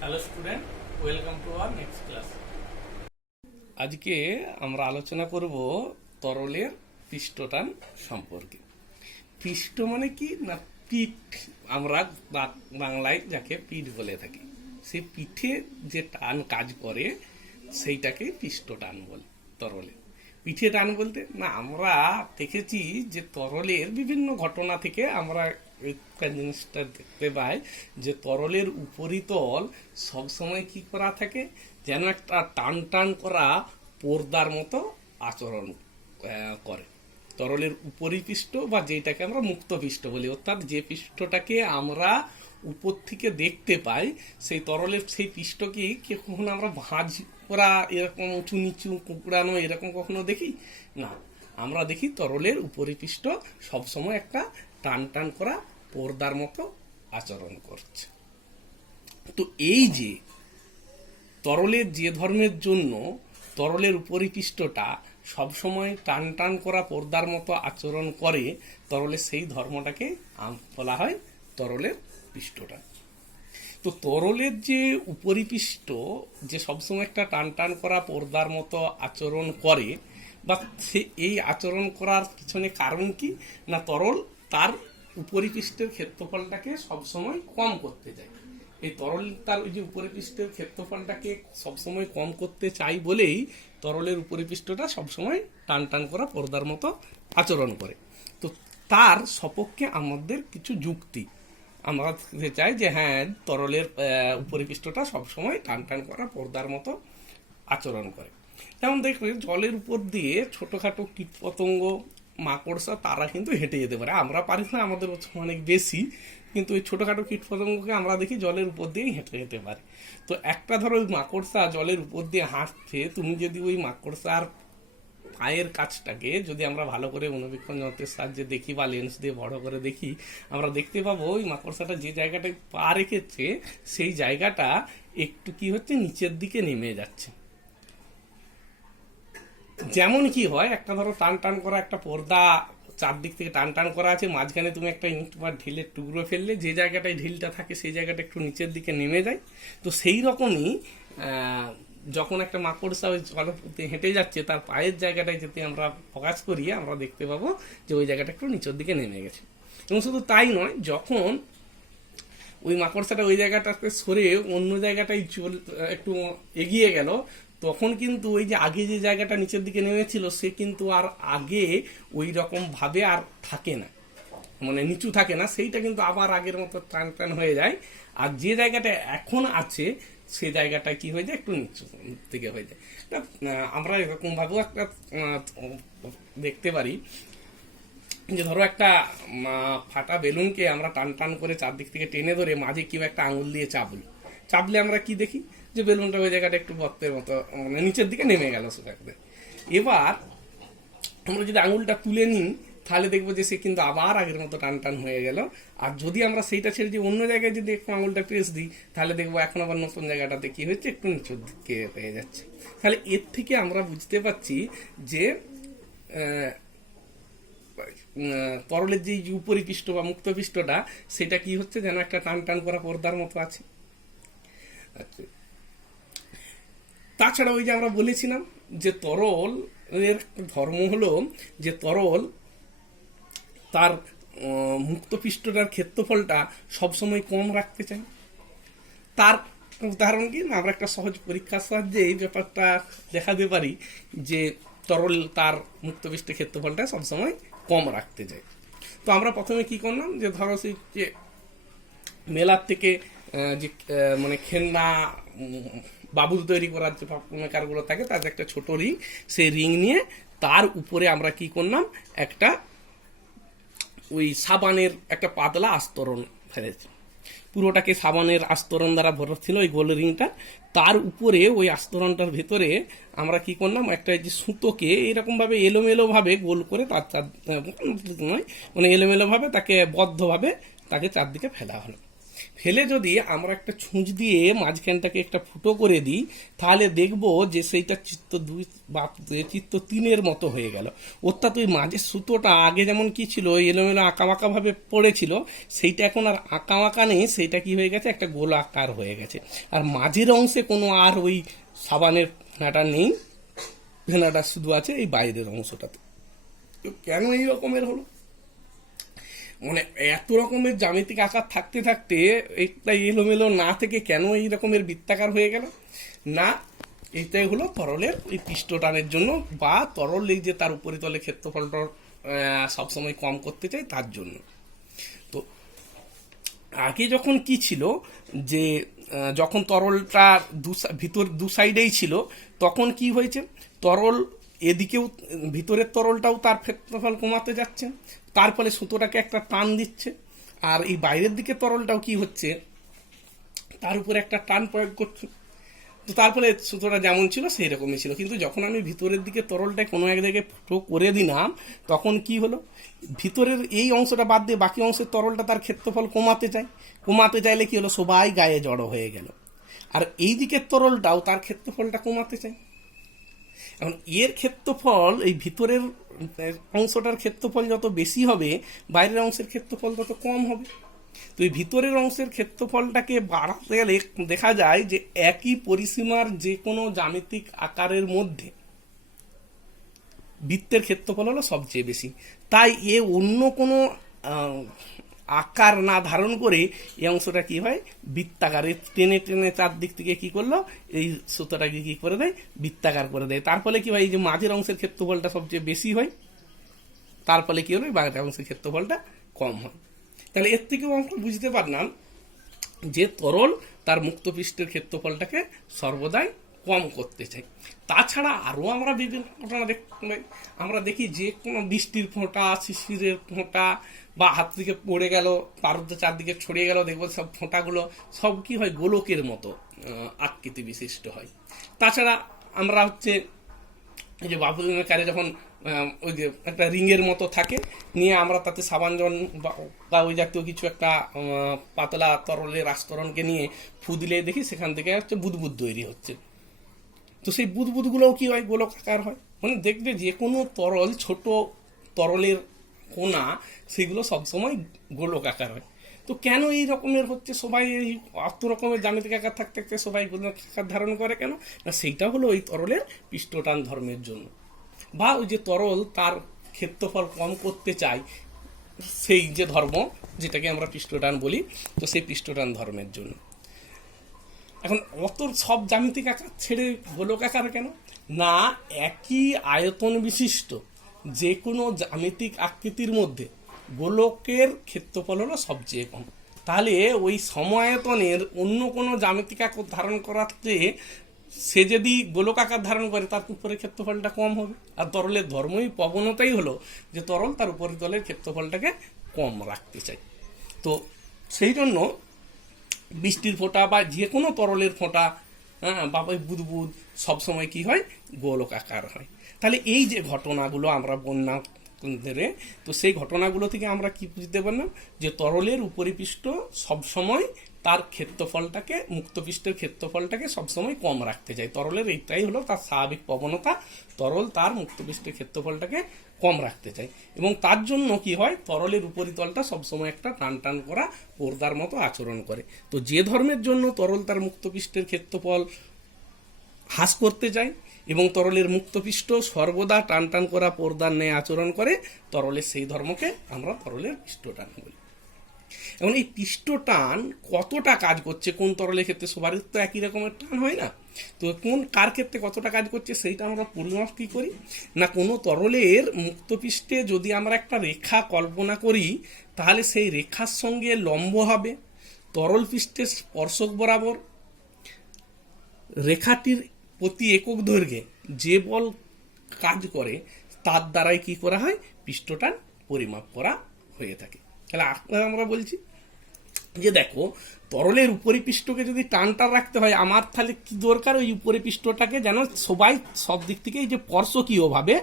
Hello student, welcome to our next class. আজকে আমরা আলোচনা করব তরলের পৃষ্ঠটান সম্পর্কে। পৃষ্ঠ মানে কি না, পিঠ। আমরা বাংলায় যাকে পিঠ বলে থাকি, সেই পিঠে যে টান কাজ করে সেইটাকে পৃষ্ঠটান বলে। তরলের পিঠে টান বলতে না, আমরা দেখেছি যে তরলের বিভিন্ন ঘটনা থেকে আমরা একটা জিনিসটা দেখতে পাই যে তরলের উপরিতল সবসময় কি করা থাকে, যেন একটা টান টান করা পর্দার মতো আচরণ করে। তরলের উপরিপৃষ্ঠ বা যেটাকে আমরা মুক্ত পৃষ্ঠ বলি, অর্থাৎ যে পৃষ্ঠটাকে আমরা উপর থেকে দেখতে পাই, সেই তরলের সেই পৃষ্ঠকে কখনো আমরা ভাঁজ করা এরকম উঁচু নিচু কুকড়ানো এরকম কখনো দেখি না। আমরা দেখি তরলের উপরিপৃষ্ঠ সবসময় একটা টান টান করা পর্দার মতো আচরণ করছে। তো এই যে তরলের যে ধর্মের জন্য তরলের উপরিপৃষ্ঠটা সবসময় টান টান করা পর্দার মতো আচরণ করে, তরলের সেই ধর্মটাকে বলা হয় তরলের পৃষ্ঠটা। তো তরলের যে উপরিপৃষ্ঠ যে সবসময় একটা টান টান করা পর্দার মতো আচরণ করে, বা সে এই আচরণ করার পিছনে কারণ কি না, তরল তার উপরিপৃষ্ঠের ক্ষেত্রফলটাকে সবসময় কম করতে চায়। এই তরল তার ওই যে উপরিপৃষ্ঠের ক্ষেত্রফলটাকে সবসময় কম করতে চাই বলেই তরলের উপরিপৃষ্ঠটা সবসময় টান টান করা পর্দার মতো আচরণ করে। তো তার সপক্ষে আমাদের কিছু যুক্তি আমরা চাই যে হ্যাঁ, তরলের উপরিপৃষ্ঠটা সবসময় টান টান করা পর্দার মতো আচরণ করে। যেমন দেখবে জলের উপর দিয়ে ছোটোখাটো কীটপতঙ্গ, মাকড়সা, তারা কিন্তু হেঁটে যেতে পারে। আমরা পারি না, আমাদের অনেক বেশি, কিন্তু ওই ছোটোখাটো কীটপতঙ্গকে আমরা দেখি জলের উপর দিয়েই হেঁটে যেতে পারে। তো একটা ধরো ওই মাকড়সা জলের উপর দিয়ে হাঁটছে, তুমি যদি ওই মাকড়সার পায়ের কাছটাকে যদি আমরা ভালো করে অনুবীক্ষণ যন্ত্রের সাহায্যে দেখি বা লেন্স দিয়ে বড় করে দেখি, আমরা দেখতে পাবো ওই মাকড়সাটা যে জায়গাটায় পা রেখেছে সেই জায়গাটা একটু কি হচ্ছে, নিচের দিকে নেমে যাচ্ছে। যেমন কি হয়, একটা ধরো টান টান করা একটা পর্দা চারদিক থেকে টান টান করা আছে, মাঝখানে তুমি একটা ইট বা ঢিলের টুকরো ফেললে, যে জায়গাটায় ঢিলটা থাকে সেই জায়গাটা একটু নিচের দিকে নেমে যায়। তো সেই রকমই যখন একটা মাকড়সা ওই জলপথে হেঁটে যাচ্ছে, তার পায়ের জায়গাটায় যদি আমরা ফোকাস করি, আমরা দেখতে পাবো যে ওই জায়গাটা একটু নিচের দিকে নেমে গেছে। এবং শুধু তাই নয়, যখন ওই মাকড়সাটা ওই জায়গাটাতে সরে অন্য জায়গাটায় একটু এগিয়ে গেল, তখন কিন্তু ওই যে আগে যে জায়গাটা নিচের দিকে নেমেছিল সে কিন্তু আর আগে ওই রকম ভাবে আর থাকে না, মানে নিচু থাকে না, সেইটা কিন্তু আবার আগের মতো টান টান হয়ে যায়। আর যে জায়গাটা এখন আছে সেই জায়গাটা কি হয়ে যায়, একটু নিচু থেকে হয়ে যায়। আমরা এরকম ভাবেও একটা দেখতে পারি যে ধরো একটা ফাটা বেলুনকে আমরা টান টান করে চারদিক থেকে টেনে ধরে মাঝে কেউ একটা আঙুল দিয়ে চাপলে আমরা কি দেখি, যে বেলুনটা ওই জায়গাটা একটু গর্তের মতো মানে নিচের দিকে নেমে গেল সেটাকে। এবার আমরা যদি আঙুলটা তুলে নিই, তাহলে দেখবো যে সে কিন্তু আবার আগের মতো টান টান হয়ে গেল। আর যদি আমরা সেইটা ছেড়ে যে অন্য জায়গায় যদি একটু আঙুলটা প্রেস দিই, তাহলে দেখবো এখন আবার নতুন জায়গাটাতে কি হচ্ছে, একটু নিচের দিকে হয়ে যাচ্ছে। তাহলে এর থেকে আমরা বুঝতে পারছি যে তরলের যে উপরিপৃষ্ঠ বা মুক্ত পৃষ্ঠটা, সেটা কি হচ্ছে, যেন একটা টান টান করা পর্দার মতো আছে। আচ্ছা, তাছাড়া ওই যে আমরা বলেছিলাম যে তরল এর ধর্ম হলো যে তরল তার মুক্ত পৃষ্ঠটার ক্ষেত্রফলটা সবসময় কম রাখতে চাই। তার উদাহরণ কি না, আমরা একটা সহজ পরীক্ষার সাহায্যে এই ব্যাপারটা দেখাতে পারি যে তরল তার মুক্ত পৃষ্ঠের ক্ষেত্রফলটা সবসময় কম রাখতে চাই। তো আমরা প্রথমে কি করলাম, যে ধরো সেই যে মেলার থেকে যে মানে খেলনা বাবুল তৈরি করার যে মেকারগুলো থাকে, তাদের একটা ছোট রিং, সেই রিং নিয়ে তার উপরে আমরা কি করলাম, একটা ওই সাবানের একটা পাতলা আস্তরণ ফেলেছি। পুরোটাকে সাবানের আস্তরণ দ্বারা ভরা ছিল ওই গোল রিংটা। তার উপরে ওই আস্তরণটার ভেতরে আমরা কি করলাম, একটা যে সুতোকে এরকমভাবে এলোমেলোভাবে গোল করে তার নয় মানে এলোমেলোভাবে তাকে বদ্ধভাবে তাকে চারদিকে ফেলা হলো। ফেলে যদি আমরা একটা ছুঁচ দিয়ে মাঝখানটাকে একটা ফুটো করে দিই, তাহলে দেখবো যে সেইটা চিত্ত 2 বা চিত্ত 3-এর মতো হয়ে গেল। অর্থাৎ ওই মাঝের সুতোটা আগে যেমন কি ছিল এলোমেলো আঁকাবাঁকা ভাবে পড়েছিল, সেইটা এখন আর আঁকাবাঁকা নেই, সেইটা কি হয়ে গেছে, একটা গোল আকার হয়ে গেছে। আর মাঝের অংশে কোনো আর ওই সাবানের ফেনাটা নেই, ফেনাটা শুধু আছে এই বাইরের অংশটাতে। তো কেন এই রকমের হলো? মানে এত রকমের জ্যামিতিক আকার থাকতে থাকতে একটা এলোমেলো না থেকে কেন এই রকমের বৃত্তাকার হয়ে গেল? না, এইটাই হলো তরলের এই পৃষ্ঠটানের জন্য, বা তরল এই যে তার উপরিতলে ক্ষেত্রফলটা সবসময় কম করতে চাই তার জন্য। তো আগে যখন কি ছিল যে যখন তরলটা ভিতর দু সাইডেই ছিল, তখন কি হয়েছে, তরল এদিকেও ভিতরের তরলটাও তার ক্ষেত্রফল কমাতে যাচ্ছে, তার ফলে সুতোটাকে একটা টান দিচ্ছে, আর এই বাইরের দিকে তরলটাও কি হচ্ছে, তার উপরে একটা টান প্রয়োগ করছে। তো তারপরে সুতোটা যেমন ছিল সেই রকমই ছিল। কিন্তু যখন আমি ভিতরের দিকে তরলটা কোনো এক জায়গায় ফুটো করে দিলাম, তখন কি হলো, ভিতরের এই অংশটা বাদ দিয়ে বাকি অংশের তরলটা তার ক্ষেত্রফল কমাতে চাইলে কি হলো, সবাই গায়ে জড়ো হয়ে গেল। আর এই দিকের তরলটাও তার ক্ষেত্রফলটা কমাতে চাই। এখন এর ক্ষেত্রফল, এই ভিতরের অংশটার ক্ষেত্রফল যত বেশি হবে, বাইরের অংশের ক্ষেত্রফল তত কম হবে। তো এই ভিতরের অংশের ক্ষেত্রফলটাকে বাড়াতে গেলে দেখা যায় যে একই পরিসীমার যে কোনো জ্যামিতিক আকারের মধ্যে বৃত্তের ক্ষেত্রফল হলো সবচেয়ে বেশি। তাই এ অন্য কোনো আকার না ধারণ করে এই অংশটা কি হয়, বৃত্তাকারে টেনে টেনে চারদিক থেকে কি করলো, এই সুতোটাকে কি করে দেয়, বৃত্তাকার করে দেয়। তার ফলে কি হয়, এই যে মাঝের অংশের ক্ষেত্রফলটা সবচেয়ে বেশি হয়, তার ফলে কি হলো, বাইরের অংশের ক্ষেত্রফলটা কম হয়। তাহলে এর থেকেও আমরা বুঝতে পারলাম যে তরল তার মুক্ত পৃষ্ঠের ক্ষেত্রফলটাকে সর্বদাই কম করতে চাই। তাছাড়া আরও আমরা বিভিন্ন ঘটনা দেখতে পাই। আমরা দেখি যে কোনো বৃষ্টির ফোঁটা, শিশিরের ফোঁটা, বা হাত থেকে পড়ে গেল, পারদ চারদিকে ছড়িয়ে গেল, দেখবো সব ফোঁটাগুলো সব কি হয়, গোলকের মতো আকৃতি বিশিষ্ট হয়। তাছাড়া আমরা হচ্ছে এই যে বাবুদের কারে যখন ওই যে একটা রিংয়ের মতো থাকে, নিয়ে আমরা তাতে সাবানজন বা ওই জাতীয় কিছু একটা পাতলা তরলের আস্তরণকে নিয়ে ফু দিলে দেখি সেখান থেকে হচ্ছে বুদবুদ তৈরি হচ্ছে। তো সেই বুদবুদগুলোও কি হয়, গোলকাকার হয়। মানে দেখবে যে কোনো তরল, ছোট তরলের কোনা, সেগুলো সবসময় গোলকাকার হয়। তো কেন এই রকমের হচ্ছে, সবাই এই অত রকমের জ্যামিতিক আকার থাকতে থাকতে সবাই গোলকাকার ধারণ করে কেন? না, সেইটা হলো ওই তরলের পৃষ্ঠটান ধর্মের জন্য, বা ওই যে তরল তার ক্ষেত্রফল কম করতে চায়, সেই যে ধর্ম যেটাকে আমরা পৃষ্ঠটান বলি, তো সেই পৃষ্ঠটান ধর্মের জন্য। এখন অত সব জ্যামিতিক আকার ছেড়ে গোলক আকার কেন? না, একই আয়তন বিশিষ্ট যে কোনো জ্যামিতিক আকৃতির মধ্যে গোলকের ক্ষেত্রফল হলো সবচেয়ে কম। তাহলে ওই সমায়তনের অন্য কোনো জ্যামিতিক আকার ধারণ করাতে সে যদি গোলক আকার ধারণ করে, তার উপরে ক্ষেত্রফলটা কম হবে। আর তরলের ধর্মই প্রবণতাই হলো যে তরল তার উপরে তলের ক্ষেত্রফলটাকে কম রাখতে চায়। তো সেই জন্য বৃষ্টির ফোঁটা বা যে কোনো তরলের ফোঁটা, বা বুদবুদ সবসময় কি হয়, গোলক আকার হয়। তাহলে এই যে ঘটনাগুলো আমরা বন্যা ধরে, তো সেই ঘটনাগুলো থেকে আমরা কি বুঝতে পারলাম, যে তরলের উপরিপৃষ্ঠ সবসময় তার ক্ষেত্রফলটাকে, মুক্তপৃষ্ঠের ক্ষেত্রফলটাকে সবসময় কম রাখতে চায়। তরলের এইটাই হলো তার স্বাভাবিক প্রবণতা, তরল তার মুক্তপৃষ্ঠের ক্ষেত্রফলটাকে কম রাখতে চায়। এবং তার জন্য কি হয়, তরলের উপরিতলটা সবসময় একটা টান টান করা পর্দার মতো আচরণ করে। তো যে ধর্মের জন্য তরল তার মুক্তপৃষ্ঠের ক্ষেত্রফল হ্রাস করতে চায় এবং তরলের মুক্তপৃষ্ঠ সর্বদা টান টান করা পর্দার ন্যায় আচরণ করে, তরলের সেই ধর্মকে আমরা তরলের পৃষ্ঠটান বলি। এবং এই পৃষ্ঠটান কতটা কাজ করছে কোন তরলের ক্ষেত্রে, সবার তো একই রকমের টান হয় না। তো কোন কার ক্ষেত্রে কতটা কাজ করছে সেইটা আমরা পরিমাপ কি করি না, কোনো তরলের মুক্তপৃষ্ঠে যদি আমরা একটা রেখা কল্পনা করি, তাহলে সেই রেখার সঙ্গে লম্ব হবে তরল পৃষ্ঠের স্পর্শক বরাবর। রেখাটির প্রতি একক দৈর্ঘ্যে যে বল কাজ করে তার দ্বারাই কি করা হয়, পৃষ্ঠটান পরিমাপ করা হয়ে থাকে। তাহলে আমরা বলছি যে দেখো, তরলের উপরিপৃষ্ঠকে যদি টান টান রাখতে হয়, আমার তাহলে কি দরকার, ওই উপরিপৃষ্ঠটাকে যেন সবাই সব দিক থেকে এই যে স্পর্শকীয়ভাবে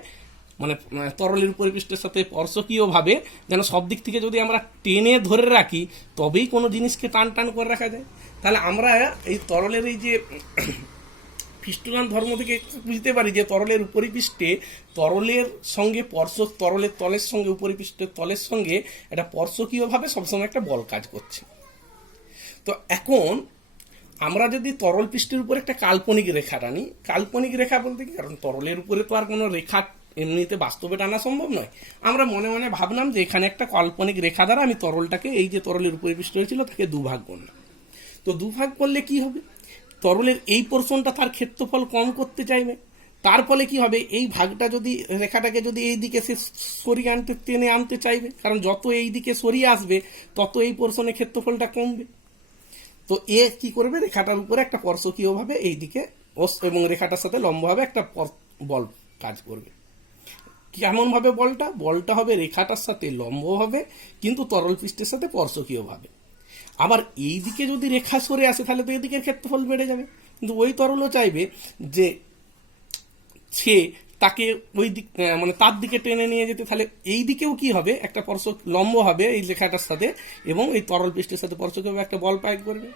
মানে তরলের উপরিপৃষ্ঠের সাথে স্পর্শকীয়ভাবে যেন সব দিক থেকে যদি আমরা টেনে ধরে রাখি তবেই কোনো জিনিসকে টান টান করে রাখা যায়। তাহলে আমরা এই তরলের এই যে পিষ্টটান ধর্ম থেকে বুঝতে পারি যে তরলের উপরিপৃষ্ঠে তরলের সঙ্গে তরলের তলের সঙ্গে উপরিপৃষ্ঠের তলের সঙ্গে একটা স্পর্শকীয়ভাবে সবসময় একটা বল কাজ করছে। তো এখন আমরা যদি তরল পৃষ্ঠের উপর একটা কাল্পনিক রেখা টানি, কাল্পনিক রেখা বলতে কি, কারণ তরলের উপরে তো আর কোনো রেখা এমনিতে বাস্তবে টানা সম্ভব নয়, আমরা মনে মনে ভাবলাম যে এখানে একটা কাল্পনিক রেখা দ্বারা আমি তরলটাকে, এই যে তরলের উপরিপৃষ্ঠ হয়েছিল তাকে দুভাগ করলাম। তো দুভাগ করলে কি হবে, তরলের এই পোর্শনটা তার ক্ষেত্রফল কম করতে চাইবে, তার ফলে কি হবে, এই ভাগটা যদি রেখাটাকে যদি এই দিকে সে সরিয়ে আনতে টেনে আনতে চাইবে, কারণ যত এই দিকে সরিয়ে আসবে তত এই পোর্শনের ক্ষেত্রফলটা কমবে। তো এ কি করবে, রেখাটার উপরে একটা স্পর্শকীয়ভাবে এই দিকে এবং রেখাটার সাথে লম্বভাবে একটা বল কাজ করবে। কেমন ভাবে বলটা হবে রেখাটার সাথে লম্ব হবে কিন্তু তরল পৃষ্ঠের সাথে স্পর্শকীয়ভাবে। আবার এই দিকে যদি রেখা সরে আসে তাহলে তো এদিকের ক্ষেত্রফল বেড়ে যাবে, কিন্তু ওই তরলও চাইবে যে সে তাকে ওই দিক মানে তার দিকে টেনে নিয়ে যেতে, তাহলে এই দিকেও কি হবে, একটা স্পর্শক লম্ব হবে এই রেখাটার সাথে এবং এই তরল পৃষ্ঠের সাথে স্পর্শকীয়ভাবে একটা বল প্রয়োগ করবে,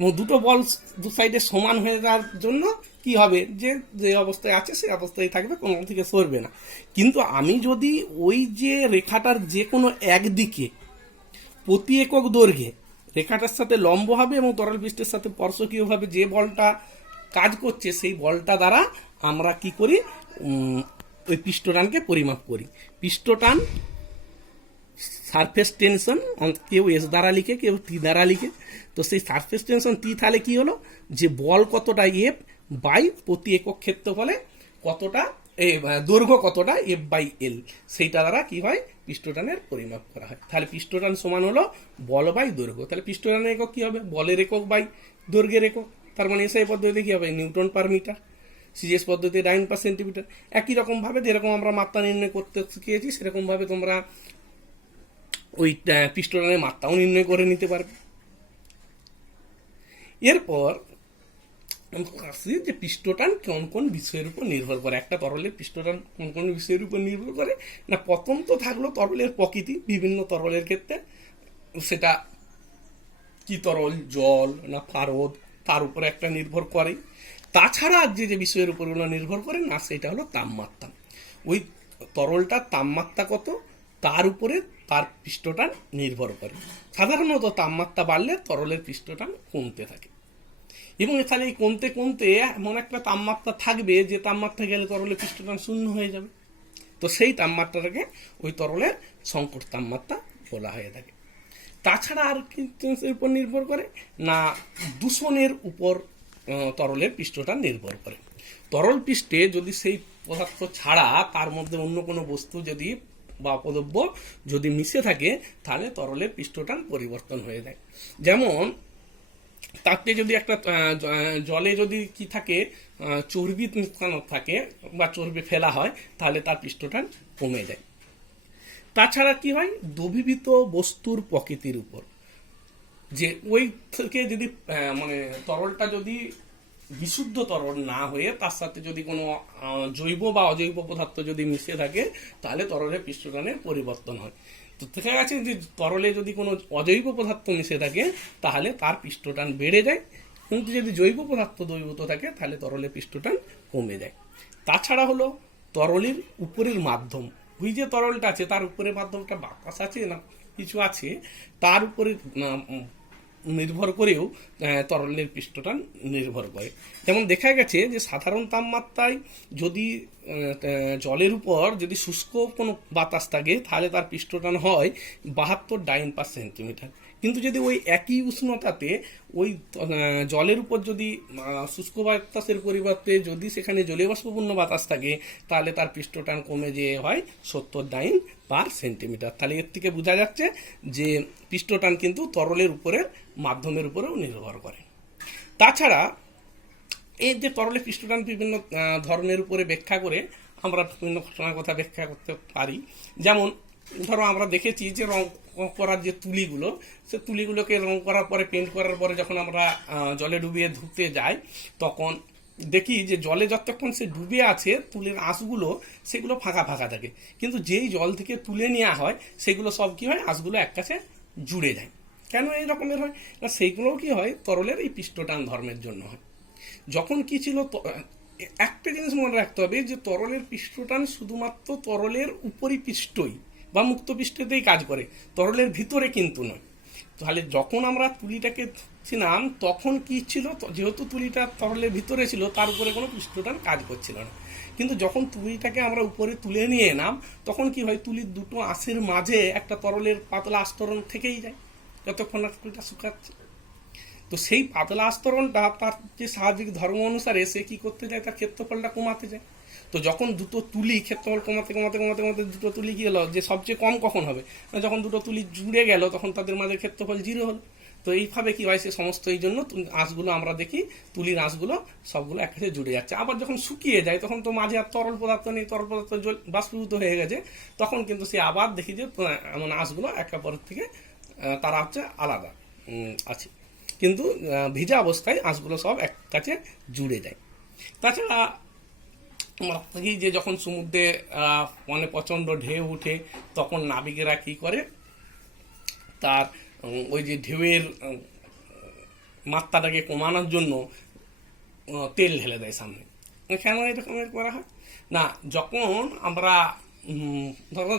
এবং দুটো বল দু সাইডে সমান হয়ে যাওয়ার জন্য কি হবে, যে যে অবস্থায় আছে সেই অবস্থায় থাকবে, কোনো থেকে সরবে না। কিন্তু আমি যদি ওই যে রেখাটার যে কোনো একদিকে প্রতি একক দৈর্ঘ্যে রেখাটার সাথে লম্ব হবে এবং তরল পৃষ্ঠের সাথে স্পর্শকীয়ভাবে যে বলটা কাজ করছে সেই বলটা দ্বারা আমরা কি করি, ওই পৃষ্ঠটানকে পরিমাপ করি। পৃষ্ঠটান সারফেস টেনশন কেউ এস দ্বারা লিখে, কেউ টি দ্বারা লিখে। তো সেই সারফেস টেনশন টি তাহলে কি হলো, যে বল কতটা এফ বাই প্রতি একক ক্ষেত্রফলে কতটা দৈর্ঘ্য কতটা এফ বাই এল, সেইটা দ্বারা কি হয় পৃষ্ঠটানের পরিমাপ করা হয়। তাহলে পৃষ্ঠটান সমান হলো বল বাই দৈর্ঘ্য। তাহলে পৃষ্ঠটানের একক কি হবে, বলের একক বাই দৈর্ঘ্যের একক। তার মানে এসআই পদ্ধতিতে কি হবে, নিউটন পার মিটার, সিজিএস পদ্ধতিতে ডাইন পার সেন্টিমিটার। একই রকম ভাবে যেরকম আমরা মাত্রা নির্ণয় করতে শিখিয়েছি সেরকম ভাবে তোমরা ওই পৃষ্ঠটানের মাত্রাও নির্ণয় করে নিতে পারবে। এরপর আসছি যে পৃষ্ঠটান কোন কোন বিষয়ের উপর নির্ভর করে, একটা তরলের পৃষ্ঠটান কোন কোন বিষয়ের উপর নির্ভর করে না। প্রথম তো থাকলো তরলের প্রকৃতি, বিভিন্ন তরলের ক্ষেত্রে সেটা কি তরল, জল না পারদ, তার উপরে একটা নির্ভর করে। তাছাড়া যে যে বিষয়ের উপরগুলো নির্ভর করে না সেটা হলো তাপমাত্রা। ওই তরলটার তাপমাত্রা কত তার উপরে তার পৃষ্ঠটান নির্ভর করে। সাধারণত তাপমাত্রা বাড়লে তরলের পৃষ্ঠটান কমতে থাকে এবং এখানে এই কমতে কমতে এমন একটা তাপমাত্রা থাকবে যে তাপমাত্রা গেলে তরলের পৃষ্ঠটান শূন্য হয়ে যাবে। তো সেই তাপমাত্রাটাকে ওই তরলের সংকট তাপমাত্রা বলা হয়ে থাকে। তাছাড়া আর কি জিনিসের উপর নির্ভর করে না, দূষণের উপর তরলের পৃষ্ঠটান নির্ভর করে। তরল পৃষ্ঠে যদি সেই পদার্থ ছাড়া তার মধ্যে অন্য কোনো বস্তু যদি বা অপদ্রব্য যদি মিশে থাকে তাহলে তরলের পৃষ্ঠটান পরিবর্তন হয়ে যায়। যেমন তাতে যদি একটা জলে যদি কি থাকে, চর্বি মিশানো থাকে বা চর্বি ফেলা হয় তাহলে তার পৃষ্ঠটান কমে যায়। তাছাড়া কি হয়, দ্রবীভূত বস্তুর প্রকৃতির উপর, যে ওই থেকে যদি মানে তরলটা যদি বিশুদ্ধ তরল না হয়ে তার সাথে যদি কোনো জৈব বা অজৈব পদার্থ যদি মিশে থাকে তাহলে তরলের পৃষ্ঠটানের পরিবর্তন হয়। তো দেখা গেছে যে তরলে যদি কোনো অজৈব পদার্থ মিশে থাকে তাহলে তার পৃষ্ঠটান বেড়ে যায়, কিন্তু যদি জৈব পদার্থ দ্রবীভূত থাকে তাহলে তরলের পৃষ্ঠটান কমে যায়। তাছাড়া হলো তরলের উপরের মাধ্যম, ওই যে তরলটা আছে তার উপরের মাধ্যমটা বাতাস আছে না কিছু আছে, তার উপরে নির্ভর করেও তরলের পৃষ্ঠটান নির্ভর করে। যেমন দেখা গেছে যে সাধারণ তাপমাত্রায় যদি জলের উপর যদি শুষ্ক কোনো বাতাস থাকে তাহলে তার পৃষ্ঠটান হয় 72 ডাইন পার সেন্টিমিটার। কিন্তু যদি ওই একই উষ্ণতাতে ওই জলের উপর যদি শুষ্ক বাতাসের পরিবর্তে যদি সেখানে জলীয় বাষ্পপূর্ণ বাতাস থাকে তাহলে তার পৃষ্ঠটান কমে যেয়ে হয় 70 ডাইন পার সেন্টিমিটার। তাহলে এর থেকে বোঝা যাচ্ছে যে পৃষ্ঠটান কিন্তু তরলের উপরের মাধ্যমের উপরেও নির্ভর করে। তাছাড়া এই যে তরলের পৃষ্ঠটান বিভিন্ন ধরনের উপরে ব্যাখ্যা করে আমরা বিভিন্ন ঘটনার কথা ব্যাখ্যা করতে পারি। যেমন ধরো আমরা দেখেছি যে রং করার যে তুলিগুলো, সে তুলিগুলোকে রং করার পরে পেন্ট করার পরে যখন আমরা জলে ডুবিয়ে ধুতে যাই তখন দেখি যে জলে যতক্ষণ সে ডুবে আছে তুলের আঁশগুলো সেগুলো ফাঁকা ফাঁকা থাকে, কিন্তু যেই জল থেকে তুলে নেওয়া হয় সেগুলো সব কি হয়, আঁশগুলো এক কাছে জুড়ে যায়। কেন এই রকমের হয় না, সেইগুলোও কি হয় তরলের এই পৃষ্ঠটান ধর্মের জন্য হয়। যখন কি ছিল একটা জিনিস মনে রাখতে হবে যে তরলের পৃষ্ঠটান শুধুমাত্র তরলের উপরি পৃষ্ঠই বা মুক্ত পৃষ্ঠতেই কাজ করে, তরলের ভিতরে কিন্তু নয়। তাহলে যখন আমরা তুলিটাকে ছিলাম তখন কি ছিল, যেহেতু তুলিটা তরলের ভিতরে ছিল তার উপরে কোনো পৃষ্ঠটান কাজ করছিল না। কিন্তু যখন তুলিটাকে আমরা উপরে তুলে নিয়ে এলাম তখন কি হয়, তুলির দুটো আঁশের মাঝে একটা তরলের পাতলা আস্তরণ থেকেই যায় যতক্ষণ না তুলিটা শুকাচ্ছে। তো সেই পাতলা আস্তরণটা তার যে স্বাভাবিক ধর্ম অনুসারে সে কি করতে যায়, তার ক্ষেত্রফলটা কমাতে যায়। তো যখন দুটো তুলি ক্ষেত্রফল কমাতে কমাতে কমাতে কমাতে দুটো তুলি কি হলো, যে সবচেয়ে কম কখন হবে, যখন দুটো তুলি জুড়ে গেল তখন তাদের মাঝে ক্ষেত্রফল 0 হলো। তো এইভাবে কি হয়, সে সমস্ত এই জন্য আঁশগুলো আমরা দেখি তুলির আঁশগুলো সবগুলো একসাথে জুড়ে যাচ্ছে। আবার যখন শুকিয়ে যায় তখন তো মাঝে আর তরল পদার্থ নেই, তরল পদার্থ বাষ্পীভূত হয়ে গেছে, তখন কিন্তু সে আবার দেখি যে এমন আঁশগুলো একে অপরের থেকে তারা হচ্ছে আলাদা আছে, কিন্তু ভিজা অবস্থায় আঁশগুলো সব এক কাছে জুড়ে যায়। তাছাড়া আমরা দেখি যে যখন সমুদ্রে মানে প্রচণ্ড ঢেউ উঠে তখন নাবিকেরা কি করে, তার ওই যে ঢেউয়ের মাত্রাটাকে কমানোর জন্য তেল ঢেলে দেয় সামনে। কেন এরকমের করা হয় না, যখন আমরা ধরো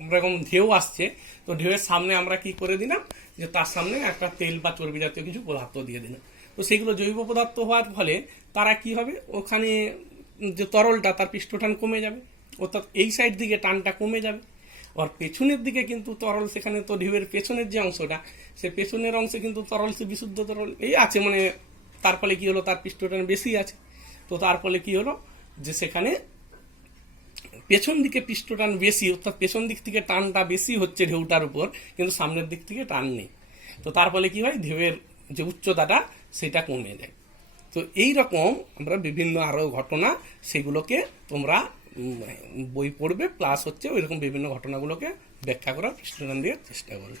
আমরা এখন ঢেউ আসছে, তো ঢেউয়ের সামনে আমরা কি করে দিলাম, যে তার সামনে একটা তেল বা চর্বি জাতীয় কিছু পদার্থ দিয়ে দিলাম। তো সেগুলো জৈব পদার্থ হওয়ার ফলে তারা কি হবে, ওখানে যে তরলটা তার পৃষ্ঠটান কমে যাবে, অর্থাৎ এই সাইড দিকে টানটা কমে যাবে। আর পেছনের দিকে কিন্তু তরল, সেখানে তো ঢেউয়ের পেছনের যে অংশটা, সে পেছনের অংশে কিন্তু তরল, সে বিশুদ্ধ তরল এই আছে, মানে তার ফলে কি হলো, তার পৃষ্ঠটান বেশি আছে। তো তার ফলে কি হলো, যে সেখানে পেছন দিকে পৃষ্ঠটান বেশি, অর্থাৎ পেছন দিক থেকে টানটা বেশি হচ্ছে ঢেউটার উপর, কিন্তু সামনের দিক থেকে টান নেই। তো তার ফলে কি হয়, ঢেউয়ের যে উচ্চতাটা সেটা কমে যায়। তো এই রকম আমরা বিভিন্ন আরও ঘটনা, সেগুলোকে তোমরা বই পড়বে, প্লাস হচ্ছে ওইরকম বিভিন্ন ঘটনাগুলোকে ব্যাখ্যা করার পৃষ্ঠটান দেওয়ার চেষ্টা করবে।